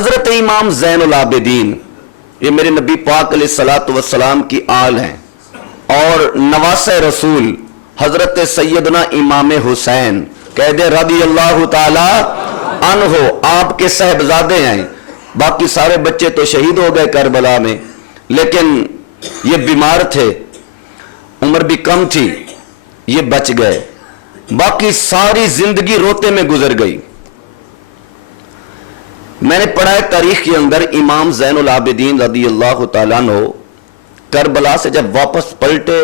حضرت امام زین العابدین یہ میرے نبی پاک علیہ الصلوۃ والسلام کی آل ہیں، اور نواسہ رسول حضرت سیدنا امام حسین کہہ دے رضی اللہ تعالی عنہ آپ کے صاحبزادے ہیں۔ باقی سارے بچے تو شہید ہو گئے کربلا میں، لیکن یہ بیمار تھے، عمر بھی کم تھی، یہ بچ گئے، باقی ساری زندگی روتے میں گزر گئی۔ میں نے پڑھا ہے تاریخ کے اندر امام زین العابدین رضی اللہ تعالیٰ عنہ کربلا سے جب واپس پلٹے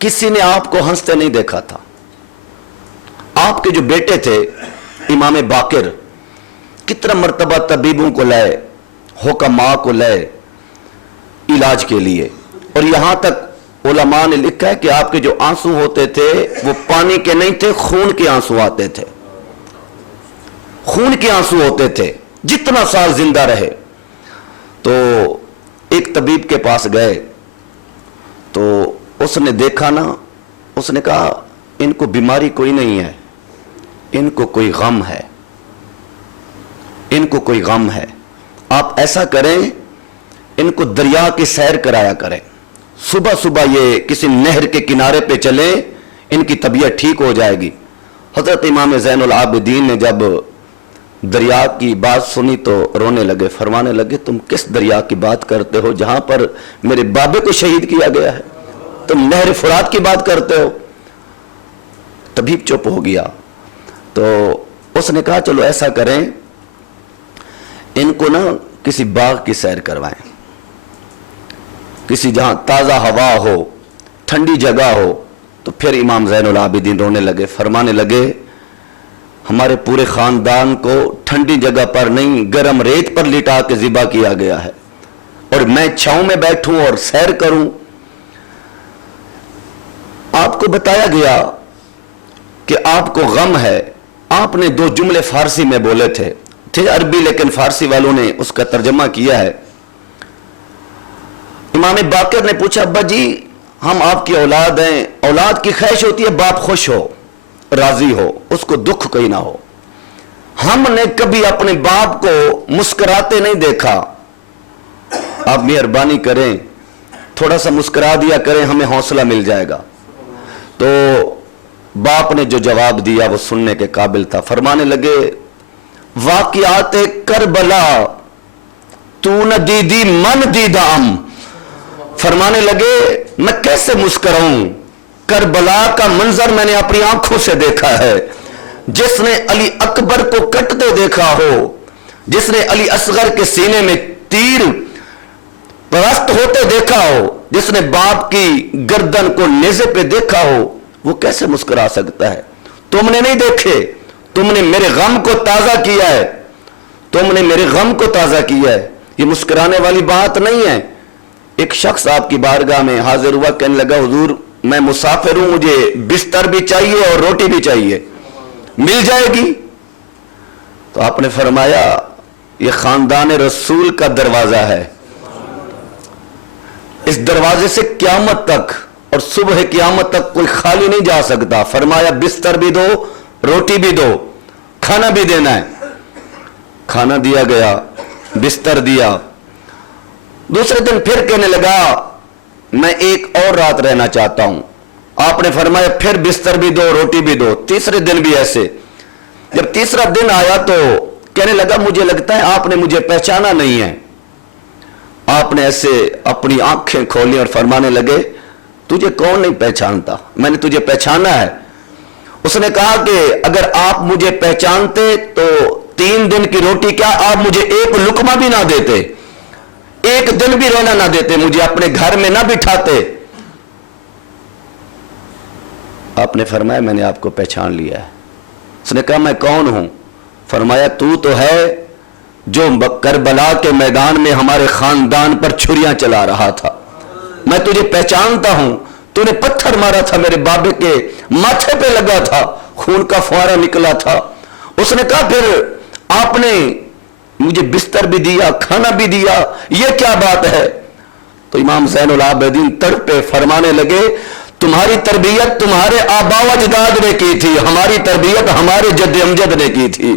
کسی نے آپ کو ہنستے نہیں دیکھا تھا۔ آپ کے جو بیٹے تھے امام باقر کتنا مرتبہ طبیبوں کو لائے، حکماء کو لائے علاج کے لیے، اور یہاں تک علماء نے لکھا ہے کہ آپ کے جو آنسو ہوتے تھے وہ پانی کے نہیں تھے، خون کے آنسو آتے تھے، خون کے آنسو ہوتے تھے جتنا سال زندہ رہے۔ تو ایک طبیب کے پاس گئے تو اس نے دیکھا نا، اس نے کہا ان کو بیماری کوئی نہیں ہے، ان کو کوئی غم ہے، ان کو کوئی غم ہے۔ آپ ایسا کریں ان کو دریا کی سیر کرایا کریں، صبح صبح یہ کسی نہر کے کنارے پہ چلیں، ان کی طبیعت ٹھیک ہو جائے گی۔ حضرت امام زین العابدین نے جب دریا کی بات سنی تو رونے لگے، فرمانے لگے تم کس دریا کی بات کرتے ہو جہاں پر میرے بابے کو شہید کیا گیا ہے؟ تم نہر فرات کی بات کرتے ہو۔ طبیب چپ ہو گیا تو اس نے کہا چلو ایسا کریں ان کو نا کسی باغ کی سیر کروائیں، کسی جہاں تازہ ہوا ہو، ٹھنڈی جگہ ہو۔ تو پھر امام زین العابدین رونے لگے، فرمانے لگے ہمارے پورے خاندان کو ٹھنڈی جگہ پر نہیں گرم ریت پر لٹا کے ذبح کیا گیا ہے، اور میں چھاؤں میں بیٹھوں اور سیر کروں۔ آپ کو بتایا گیا کہ آپ کو غم ہے، آپ نے دو جملے فارسی میں بولے تھے عربی، لیکن فارسی والوں نے اس کا ترجمہ کیا ہے۔ امام باقر نے پوچھا ابا جی ہم آپ کی اولاد ہیں، اولاد کی خواہش ہوتی ہے باپ خوش ہو، راضی ہو، اس کو دکھ کوئی نہ ہو۔ ہم نے کبھی اپنے باپ کو مسکراتے نہیں دیکھا، آپ مہربانی کریں تھوڑا سا مسکرا دیا کریں، ہمیں حوصلہ مل جائے گا۔ تو باپ نے جو جواب دیا وہ سننے کے قابل تھا، فرمانے لگے واقعات کربلا تو نہ دیدی من دیدام، فرمانے لگے میں کیسے مسکراؤں، کربلا کا منظر میں نے اپنی آنکھوں سے دیکھا ہے۔ جس نے علی اکبر کو کٹتے دیکھا ہو، جس نے علی اصغر کے سینے میں تیر پرست ہوتے دیکھا ہو، جس نے باپ کی گردن کو نیزے پہ دیکھا ہو، وہ کیسے مسکرا سکتا ہے؟ تم نے نہیں دیکھے، تم نے میرے غم کو تازہ کیا ہے، تم نے میرے غم کو تازہ کیا ہے، یہ مسکرانے والی بات نہیں ہے۔ ایک شخص آپ کی بارگاہ میں حاضر ہوا، کہنے لگا حضور میں مسافر ہوں، مجھے بستر بھی چاہیے اور روٹی بھی چاہیے، مل جائے گی؟ تو آپ نے فرمایا یہ خاندان رسول کا دروازہ ہے، اس دروازے سے قیامت تک اور صبح قیامت تک کوئی خالی نہیں جا سکتا۔ فرمایا بستر بھی دو، روٹی بھی دو، کھانا بھی دینا ہے۔ کھانا دیا گیا، بستر دیا۔ دوسرے دن پھر کہنے لگا میں ایک اور رات رہنا چاہتا ہوں، آپ نے فرمایا پھر بستر بھی دو، روٹی بھی دو۔ تیسرے دن بھی ایسے۔ جب تیسرا دن آیا تو کہنے لگا مجھے لگتا ہے آپ نے مجھے پہچانا نہیں ہے۔ آپ نے ایسے اپنی آنکھیں کھولی اور فرمانے لگے تجھے کون نہیں پہچانتا، میں نے تجھے پہچانا ہے۔ اس نے کہا کہ اگر آپ مجھے پہچانتے تو 3 دن کی روٹی کیا آپ مجھے ایک لقمہ بھی نہ دیتے، ایک دن بھی رہنا نہ دیتے، مجھے اپنے گھر میں نہ بٹھاتے۔ آپ نے فرمایا میں نے آپ کو پہچان لیا ہے۔ اس نے کہا میں کون ہوں؟ فرمایا تو ہے جو کربلا کے میدان میں ہمارے خاندان پر چھریاں چلا رہا تھا، میں تجھے پہچانتا ہوں، تو نے پتھر مارا تھا میرے بابے کے ماتھے پہ لگا تھا، خون کا فوارہ نکلا تھا۔ اس نے کہا پھر آپ نے مجھے بستر بھی دیا، کھانا بھی دیا، یہ کیا بات ہے؟ تو امام زین العابدین تڑپے، فرمانے لگے تمہاری تربیت تمہارے آبا و اجداد نے کی تھی، ہماری تربیت ہمارے جد امجد نے کی تھی۔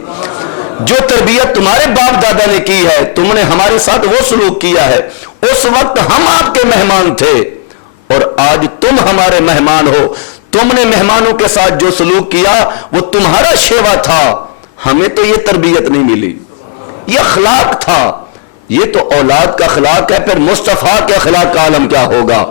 جو تربیت تمہارے باپ دادا نے کی ہے، تم نے ہمارے ساتھ وہ سلوک کیا ہے، اس وقت ہم آپ کے مہمان تھے اور آج تم ہمارے مہمان ہو، تم نے مہمانوں کے ساتھ جو سلوک کیا وہ تمہارا شیوا تھا، ہمیں تو یہ تربیت نہیں ملی، یہ اخلاق تھا۔ یہ تو اولاد کا اخلاق ہے، پھر مصطفیٰ کے اخلاق کا عالم کیا ہوگا۔